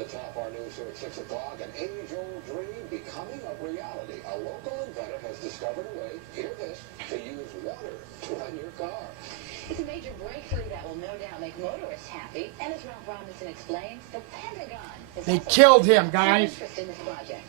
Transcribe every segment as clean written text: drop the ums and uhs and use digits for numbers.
the top our news here at 6 o'clock, an age-old dream becoming a reality. A local inventor has discovered a way, hear this, to use water to run your car. It's a major breakthrough that will no doubt make motorists happy. And as Ralph Robinson explains, the Pentagon is They killed him, guys. interest in this project.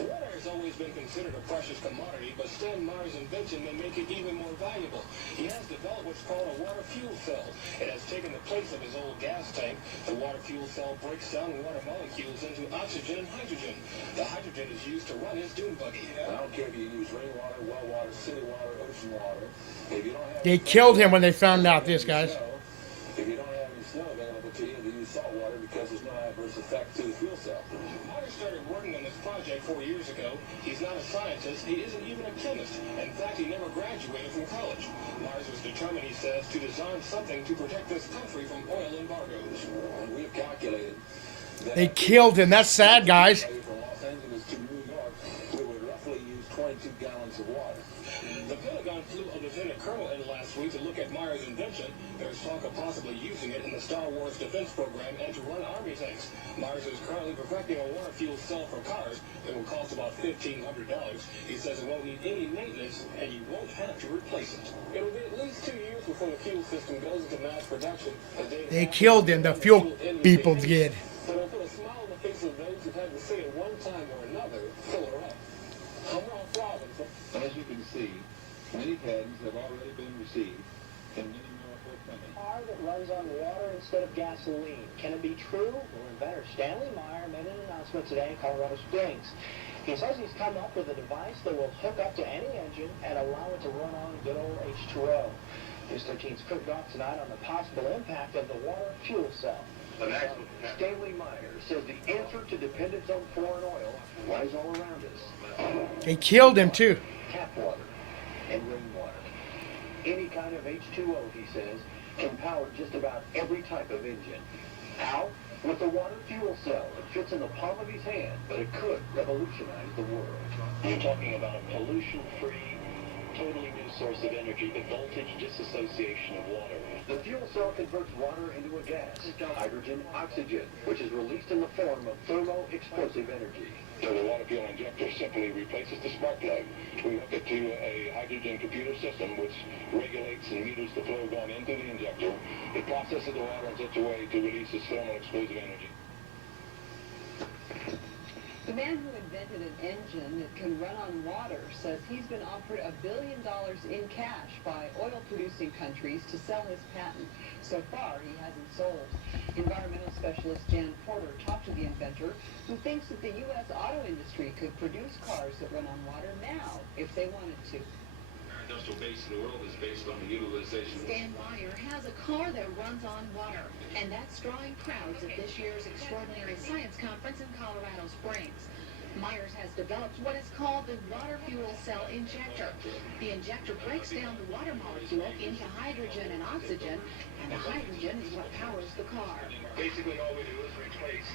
Water has always been considered a precious commodity, but Stan Meyer's invention may make it even more valuable. He has developed what's called a water fuel cell. It has taken the place of his old gas tank. The water fuel cell breaks down water molecules into oxygen and hydrogen. The hydrogen is used to run his dune buggy. I don't care if you use rainwater, well water, city water, ocean water. If you don't have They killed him when they found out this, guys. If you don't have any snow available to you, you use salt water because there's no adverse effect to the fuel cell. Meyer started working on this project 4 years ago. He's not a scientist. He isn't even a chemist. In fact, he never graduated from college. Myers was determined, he says, to design something to protect this country from oil embargoes. And we've calculated that They killed him. That's sad, guys. from Los Angeles to New York, we would roughly use 22 gallons of water. The Pentagon flew a lieutenant colonel in last week to look at Meyer's invention. There's talk of possibly using it in the Star Wars defense program and to run army tanks. Myers is currently perfecting a water fuel cell for cars that will cost about $1,500. He says it won't need any maintenance and you won't have to replace it. It'll be at least 2 years before the fuel system goes into mass production. They killed him. The fuel people did. But it'll put a smile on the face of those who've had to say at one time or another, fill her up. I'm Ralph Robinson. As you can see, many patents have already been received, and many more are forthcoming. Car that runs on water instead of gasoline. Can it be true? Well, inventor Stanley Meyer made an announcement today in Colorado Springs. He says he's come up with a device that will hook up to any engine and allow it to run on good old H2O. News 13's Kurt Goff tonight on the possible impact of the water fuel cell. Stanley Meyer says the answer to dependence on foreign oil lies all around us. They killed him, too. Tap water and rainwater. Any kind of H2O, he says, can power just about every type of engine. How? With the water fuel cell. It fits in the palm of his hand, but it could revolutionize the world. You're talking about a pollution-free, totally new source of energy, the voltage disassociation of water. The fuel cell converts water into a gas, hydrogen oxygen, which is released in the form of thermo-explosive energy. So the water fuel injector simply replaces the spark plug. We hook it to a hydrogen computer system which regulates and meters the flow going into the injector. It processes the water in such a way to release this thermal explosive energy. The man who invented an engine that can run on water says he's been offered $1 billion in cash by oil-producing countries to sell his patent. So far, he hasn't sold. Environmental specialist Jan Porter talked to the inventor, who thinks that the U.S. auto industry could produce cars that run on water now if they wanted to. Our industrial base in the world is based on the utilization. Stan Meyer has a car that runs on water, and that's drawing crowds at this year's Extraordinary Science Conference in Colorado Springs. Myers has developed what is called the water fuel cell injector. The injector breaks down the water molecule into hydrogen and oxygen, and the hydrogen is what powers the car. Basically, all we do is replace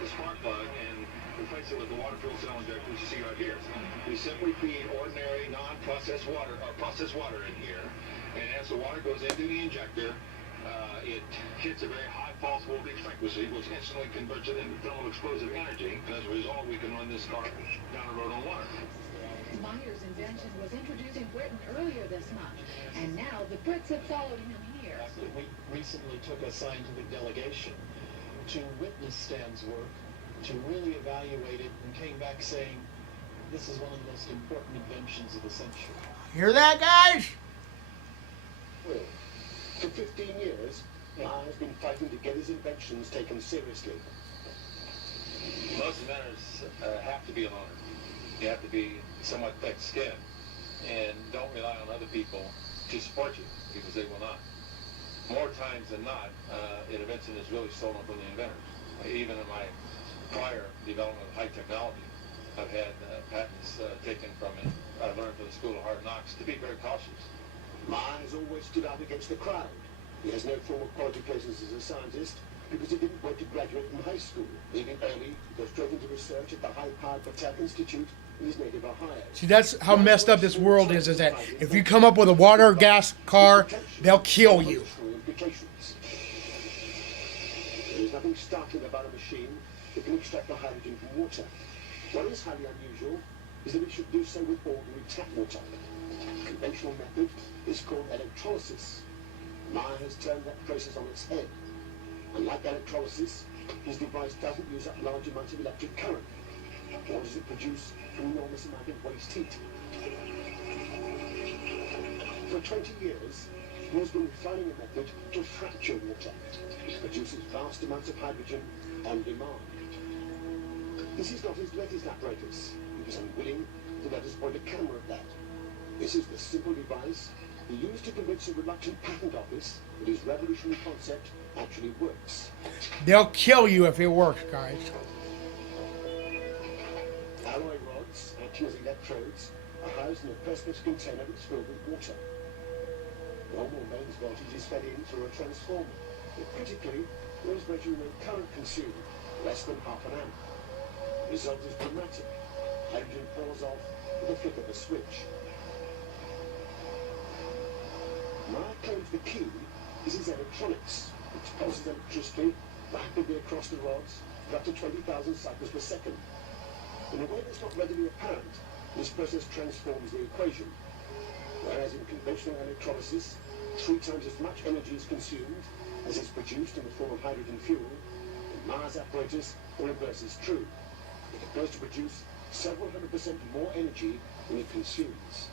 the spark plug and replace it with the water fuel cell injector, which you see right here. We simply feed ordinary, non-processed water, processed water in here, and as the water goes into the injector, it hits a very high pulse voltage frequency, which instantly converts it into thermal explosive energy, and as a result, we can run this car down the road on water. Meyer's invention was introduced in Britain earlier this month, and now the Brits have followed him here. We recently took a scientific delegation to witness Stan's work, to really evaluate it, and came back saying, this is one of the most important inventions of the century. Hear that, guys? For 15 years, Meyer's been fighting to get his inventions taken seriously. Most inventors have to be a loner. You have to be somewhat thick-skinned and don't rely on other people to support you, because they will not. More times than not, an invention is really stolen from the inventors. Even in my prior development of high technology, I've had patents taken from it. I learned from the School of Hard Knocks to be very cautious. Myers always stood out against the crowd. He has no formal qualifications as a scientist because he didn't want to graduate from high school. Leaving early, he goes straight into research at the high-powered Battelle Institute in his native Ohio. See, that's how messed up this world is that if you come up with a water gas car, they'll kill you. Implications. There's nothing startling about a machine that can extract the hydrogen from water. What is highly unusual is that it should do so with ordinary tap water. The conventional method is called electrolysis. Meyer has turned that process on its head. Unlike electrolysis, his device doesn't use up large amounts of electric current, nor does it produce an enormous amount of waste heat. For 20 years, he has been refining a method to fracture water, which produces vast amounts of hydrogen on demand. This is not his latest apparatus. He was unwilling to let us point a camera at that. This is the simple device he used to convince a reluctant patent office that his revolutionary concept actually works. They'll kill you if it works, guys. Alloy rods, acting as electrodes, are housed in a perspex container that's filled with water. Normal mains voltage is fed in through a transformer, but critically, there is virtually no current consumed, less than half an amp. The result is dramatic. Hydrogen falls off with the flick of a switch. Meyer claims the key is his electronics, which pulses electricity rapidly across the rods for up to 20,000 cycles per second. In a way that's not readily apparent, this process transforms the equation. Whereas in conventional electrolysis, 3 times as much energy is consumed as is produced in the form of hydrogen fuel, in Meyer's apparatus, the reverse is true. It appears to produce several 100% more energy than it consumes.